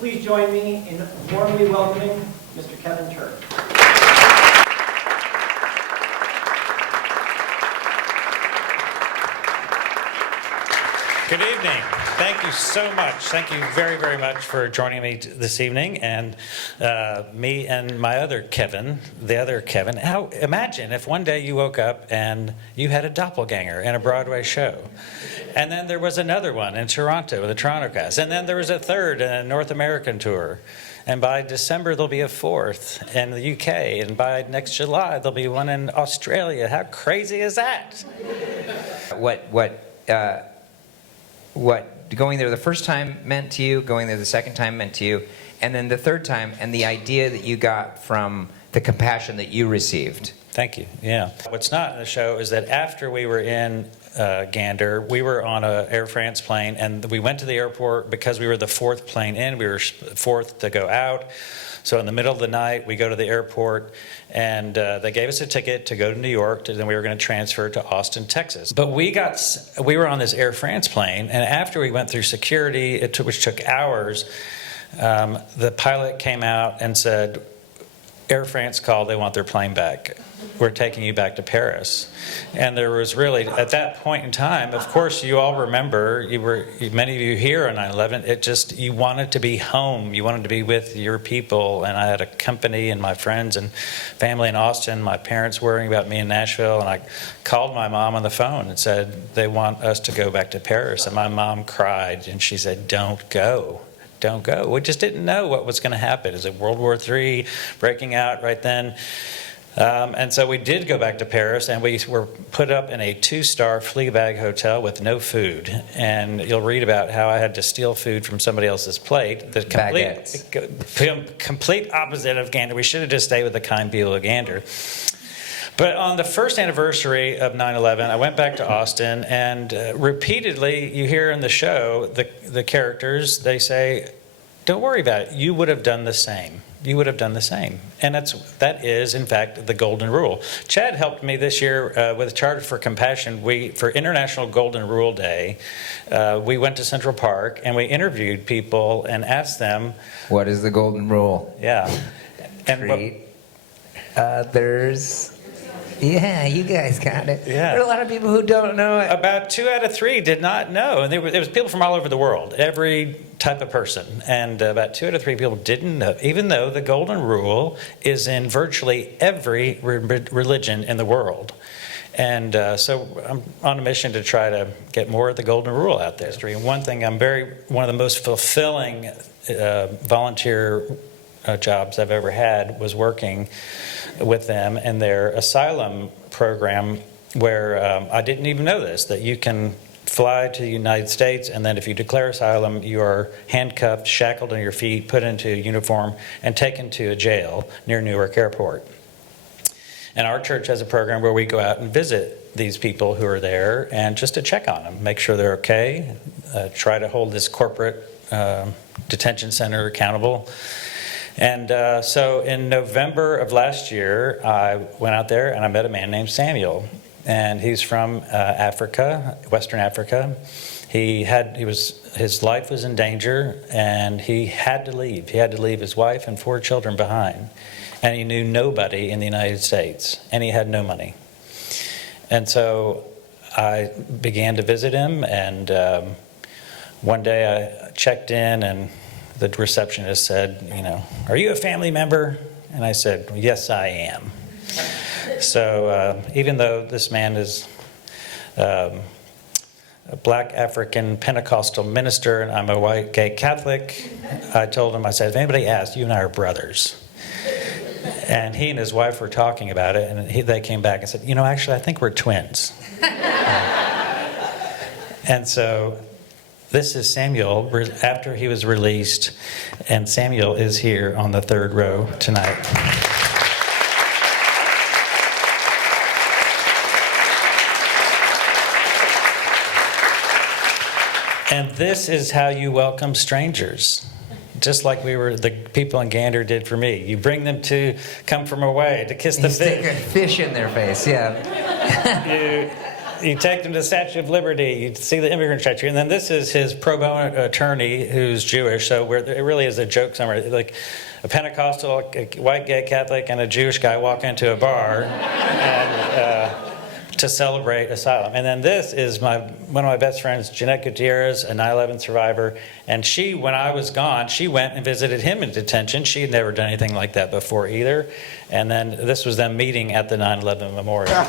Please join me in warmly welcoming Mr. Kevin Tuerff. Good evening. Thank you so much. Thank you very, very much for joining me this evening. And me and my other Kevin, the other Kevin. Imagine if one day you woke up and you had a doppelgänger in a Broadway show. And then there was another one in Toronto, the Toronto cast. And then there was a third in a North American tour. And by December, there'll be a fourth in the UK. And by next July, there'll be one in Australia. How crazy is that? What going there the first time meant to you, going there the second time meant to you, and then the third time, and the idea that you got from the compassion that you received. Thank you. Yeah. What's not in the show is that after we were in Gander, we were on an Air France plane, and we went to the airport because we were the fourth plane in. We were fourth to go out. So in the middle of the night, we go to the airport, and they gave us a ticket to go to New York, and then we were going to transfer to Austin, Texas. But we were on this Air France plane, and after we went through security, which took hours, the pilot came out and said, Air France called, they want their plane back. We're taking you back to Paris. And there was really, at that point in time, of course, you all remember, many of you here on 9/11, you wanted to be home. You wanted to be with your people. And I had a company and my friends and family in Austin, my parents worrying about me in Nashville. And I called my mom on the phone and said, they want us to go back to Paris. And my mom cried and she said, don't go. Don't go. We just didn't know what was going to happen. Is it World War III breaking out right then? And so we did go back to Paris, and we were put up in a 2-star flea bag hotel with no food. And you'll read about how I had to steal food from somebody else's plate. The complete opposite of Gander. We should have just stayed with the kind people of Gander. But on the first anniversary of 9/11, I went back to Austin, and repeatedly you hear in the show, the characters, they say, don't worry about it. You would have done the same. You would have done the same. And that is, in fact, the golden rule. Chad helped me this year with Charter for Compassion. For International Golden Rule Day, we went to Central Park, and we interviewed people and asked them, what is the golden rule? Yeah. And treat others. Yeah, you guys got it. Yeah. There are a lot of people who don't know it. About 2 out of 3 did not know. And there was people from all over the world, every type of person. And about 2 out of 3 people didn't know, even though the golden rule is in virtually every religion in the world. And so I'm on a mission to try to get more of the golden rule out there. And one thing one of the most fulfilling volunteer jobs I've ever had was working with them and their asylum program, where I didn't even know this, that you can fly to the United States, and then if you declare asylum, you are handcuffed, shackled on your feet, put into a uniform, and taken to a jail near Newark Airport. And our church has a program where we go out and visit these people who are there, and just to check on them, make sure they're okay, try to hold this corporate detention center accountable. And so in November of last year, I went out there and I met a man named Samuel. And he's from Africa, Western Africa. His life was in danger, and he had to leave. He had to leave his wife and 4 children behind. And he knew nobody in the United States, and he had no money. And so I began to visit him, and one day I checked in, and the receptionist said, are you a family member? And I said, yes, I am. So even though this man is a black African Pentecostal minister and I'm a white gay Catholic, I told him, I said, if anybody asks, you and I are brothers. And he and his wife were talking about it, and they came back and said, actually, I think we're twins. And so this is Samuel after he was released, and Samuel is here on the 3rd row tonight. And this is how you welcome strangers. Just like the people in Gander did for me. You bring them to come from away, to kiss the fish. Stick a fish in their face, yeah. You take them to the Statue of Liberty, you see the immigrant statue, and then this is his pro bono attorney who's Jewish, so it really is a joke somewhere. Like a Pentecostal, a white gay Catholic, and a Jewish guy walk into a bar to celebrate asylum. And then this is one of my best friends, Jeanette Gutierrez, a 9/11 survivor, and she, when I was gone, she went and visited him in detention. She had never done anything like that before either. And then this was them meeting at the 9/11 memorial.